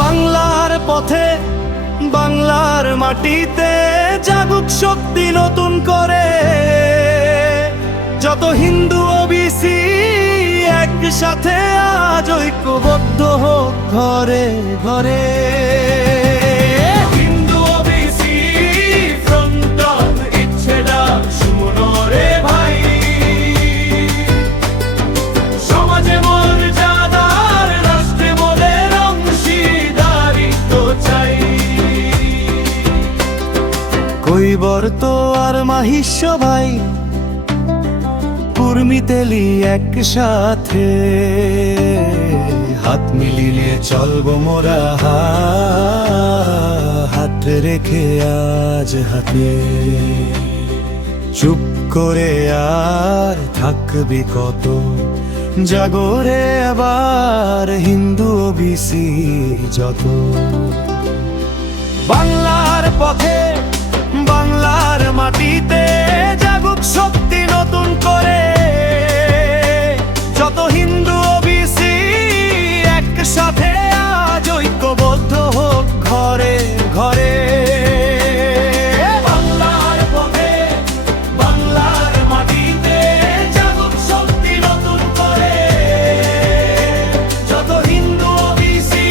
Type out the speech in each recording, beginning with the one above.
বাংলার পথে বাংলার মাটিতে জাগুক শক্তি নতুন করে, যত হিন্দু ওবিসি একসাথে আজ ঐক্যবদ্ধ হোক ঘরে ঘরে। হিন্দু ওবিসি ফ্রন্টন ইচ্ছে ডাক শুনো রে ভাই, সমাজে মর্যাদার রাষ্ট্রে মোদের অংশীদারিত্ব চাই। কৈবর্ত আর মাহিষ্য ভাই কুর্মি তেলি একসাথে, হাত মিলিয়ে চলবো মোরা হাত রেখে আজ হাতে। চুপ করে আর থাকবি কত, জাগরে আবার হিন্দু ওবিসি যত। বাংলার পথে বাংলার মাটিতে জাগুক শক্তি নতুন করে, যত হিন্দু ওবিসি একসাথে আজ ঐক্যবদ্ধ হোক ঘরে ঘরে। বাংলার পথে বাংলার মাটিতে জাগুক শক্তি নতুন করে, যত হিন্দু ওবিসি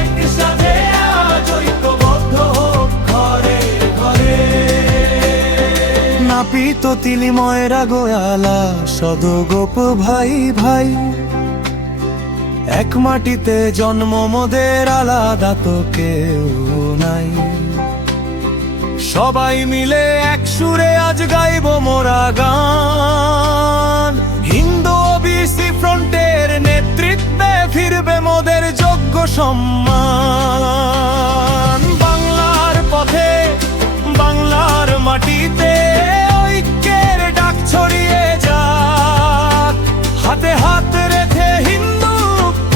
একসাথে আজ ঐক্যবদ্ধ হোক ঘরে ঘরে। নাপিত তিলি ময়রা গোয়ালা সদগোপ ভাই ভাই, এক মাটিতে জন্ম মোদের আলাদা তো কেউ নাই। সবাই মিলে এক সুরে আজ গাইব মোরা গান, হিন্দু ওবিসি ফ্রন্টের নেতৃত্বে ফিরবে মোদের যোগ্য সম্মান। বাংলার পথে বাংলার মাটিতে ঐক্যের ডাক ছড়িয়ে যাক, হাতে হাত রেখে হিন্দু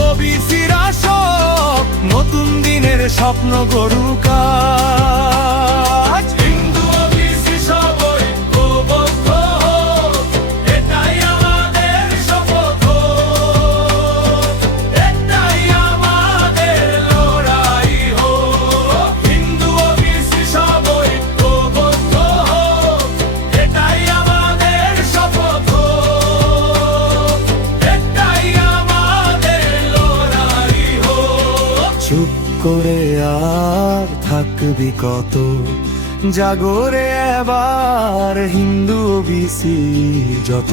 ওবিসিরা সব নতুন দিনের স্বপ্ন গড়ুক আজ। হিন্দু ওবিসি সব ঐক্যবদ্ধ হোক, এটাই আমাদের শপথ হোক, এটাই আমাদের লড়াই হোক। হিন্দু ওবিসি সব ঐক্যবদ্ধ হোক, এটাই আমাদের শপথ হোক, এটাই আমাদের লড়াই হোক। চুপ করে আর থাকবি কত, জাগরে এবার হিন্দু ওবিসি যত।